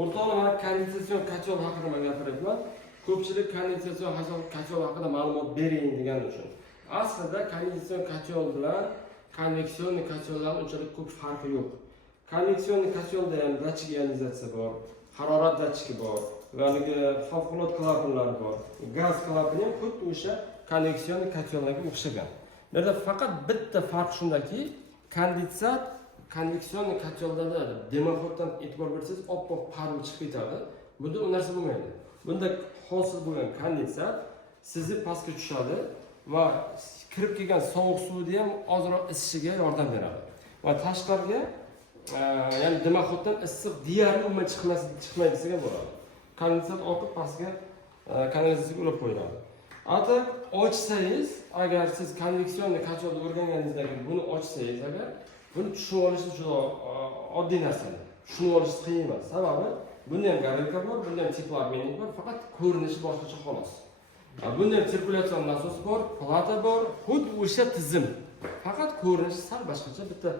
O'rtoqlar, kondensatsion kotel haqida men gapiryapman. Ko'pchilik kondensatsion kotel haqida ma'lumot bering degan uchun. Aslida kondensatsion kotel bilan konveksion kotellarning unchalik ko'p farqi yo'q. Konveksion kotelda ham datchik ionizatsiya bor, harorat datchiki bor, va favqulodda klapanlar bor. Gaz klapani ham xuddi o'sha konveksion kotellarga o'xshagan. Bu yerda faqat bitta farq shundaki, kondensat konveksion kotellarda dimoxoddan e'tibor bersangiz oppoq parv chiqib ketadi. Bunda u narsa bo'lmaydi. Bunda hosil bo'lgan kondensat sizib pastga tushadi va kirib kelgan sovuq suvni ham ozroq isishiga yordam beradi. Va tashqariga ya'ni dimoxoddan issiq deyarli umuman chiqmaydi desak bo'ladi. Kondensat oqib pastga kanalizatsiyaga ulab qo'yiladi. Ata ochsangiz, agar siz konveksion kotelni o'rganganingizdagi buni ochsangiz, agar buni tushunib olish juda oddiy narsa. Tushunib olish qiyin emas. Sababi bunda ham garelka bor, bunda ham teploobmennik bor, faqat ko'rinishi boshqacha xolos. Bunda ham sirkulyatsion nasos bor, plata bor, xuddi o'sha tizim. Faqat ko'rinishi sal boshqacha, bitta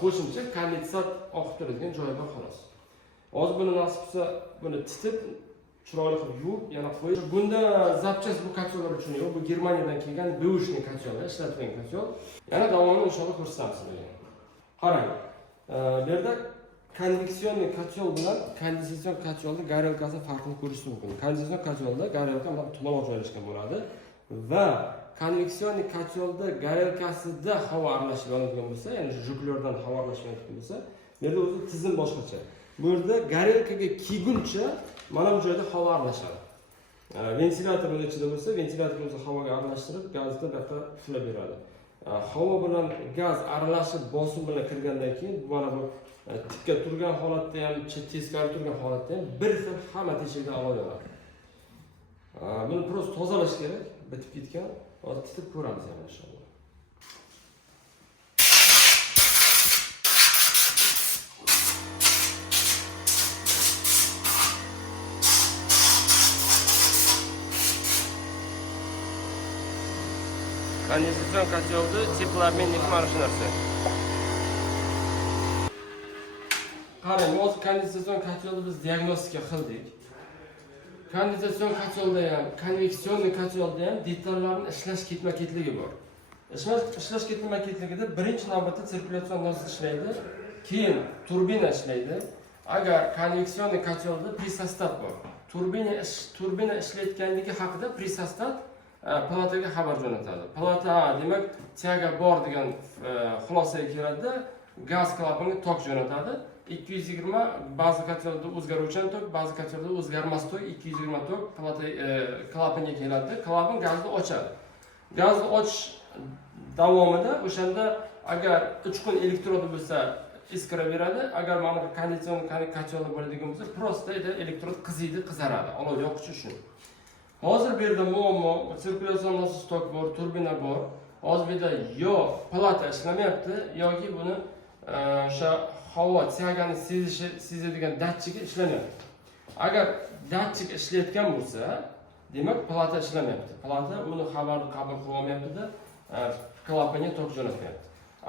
qo'shimcha kondensat oqib turadigan joyi bor xolos. Hozir buni nasib bo'lsa, buni titib chiroyli qilib yuvib, yana qo'yib. Bunda zapchast bu kotellar uchun yo'q, bu Germaniyadan kelgan bevishli kotellar, ishlatilgan kotel. Yana davomini inshaalloh ko'rsatamiz sizlarga. Qarang. Bu yerda konveksion kotel bilan kondensatsion kotelning garelkasi farqini ko'rish mumkin. Kondensatsion kotelda garelka mana tumanroq joylashgan bo'ladi va konveksion kotelda garelkasida havo aralashmayotgan bo'lsa, ya'ni juklardan havo aralashmayotgan bo'lsa, bu yerda o'zi tizim boshqacha. Bu yerda garelkaga kelguncha mana bu joyda havo aralashadi. Ventilyator o'z ichida bo'lsa, ventilyator o'zi havoga aralashtirib, gazni bu yoqqa puflab beradi. Havo bilan gaz aralashib bosim bilan kirgandan keyin mana bu tikka turgan holatda ham, teskari turgan holatda ham bir xil hamma teshikdan olaveradi. Buni prosta tozalash kerak, bitib ketgan. Hozir titib ko'ramiz ham inshaalloh. Kondensatsion kotelda teploobmennik mana shu narsa. Qarang, hozir kondensatsion kotelni biz diagnostika qildik. Kondensatsion kotelda ham, konveksion kotelda ham detallarning ishlash ketma-ketligi bor. Ishlash ketma-ketligida birinchi navbatda sirkulyatsion nasos ishlaydi, keyin turbina ishlaydi. Agar konveksion kotelda prisostat bor. Turbina ishlayotganligi haqida prisostat palataga xabar jo'natadi. Palata demak, tiyaga bor degan xulosaga keladi, gaz klapaniga tok jo'natadi. 220 ba'zi kotelda o'zgaruvchan tok, ba'zi kotelda o'zgarmas tok, 220 tok palata klapanga keladi. Klapan gazni ochadi. Gazni ochish davomida o'shanda agar uchqun elektrodi bo'lsa, iskra beradi. Agar mana bu konditsion kotelda bo'ladigan bo'lsa, prosta elektrod qiziydi, qizaradi. Olov yoqish uchun. Hozir bu yerda muammo, sirkulyatsion nasos tok bor, turbina bor. Hozir bu yerda yo palata ishlamayapti, yoki buni o'sha havo tiyagani sezadigan datchigi ishlamayapti. Agar datchik ishlayotgan bo'lsa, demak palata ishlamayapti. Palata uni xabarni qabul qila olmayapti-da, klapanga tok jo'natmayapti.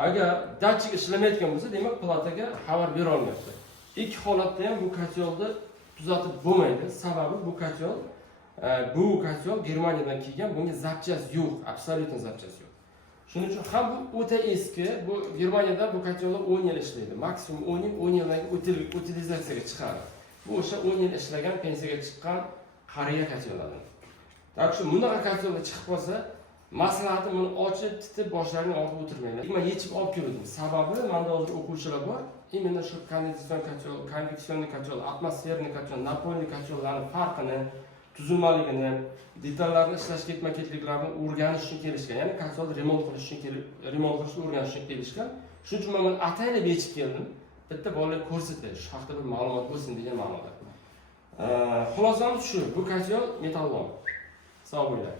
Agar datchik ishlamayotgan bo'lsa, demak palataga xabar bera olmayapti. Ikki holatda ham bu kotelni tuzatib bo'lmaydi. Sababi bu kotel Germaniyadan kelgan, bunga zapchast yo'q, absolyutno zapchast yo'q. Shuning uchun ham bu o'ta eski, bu Germaniyada bu kotellar 10 yil ishlaydi. Maksimum 10 yil, 10 yildan keyin utilizatsiyaga chiqadi. Bu o'sha 10 yil ishlagan, pensiyaga chiqqan qariya kotellardan. Tak shu bunaqa kotellar chiqib qolsa, maslahatim buni ochib, titib boshlarini olib o'tirmanglar. Men yechib olib keldim. Sababi menda hozir o'quvchilar bor. Imенно shu kondensatsion kotel, konveksion kotel, atmosferniy kotel, napolniy kotellarning farqini, tuzilmaligini, detallarni ishlash ketma-ketliklarini o'rganish uchun kelishgan. Ya'ni kotelni remont qilish uchun o'rganish uchun kelishgan. Shuning uchun men ataylab yechib keldim. Bitta bolalarga ko'rsatay, shu haqida bir ma'lumot bo'lsin degan ma'noda. Xulosamiz shu, bu kotel metallon. Sog' bo'linglar.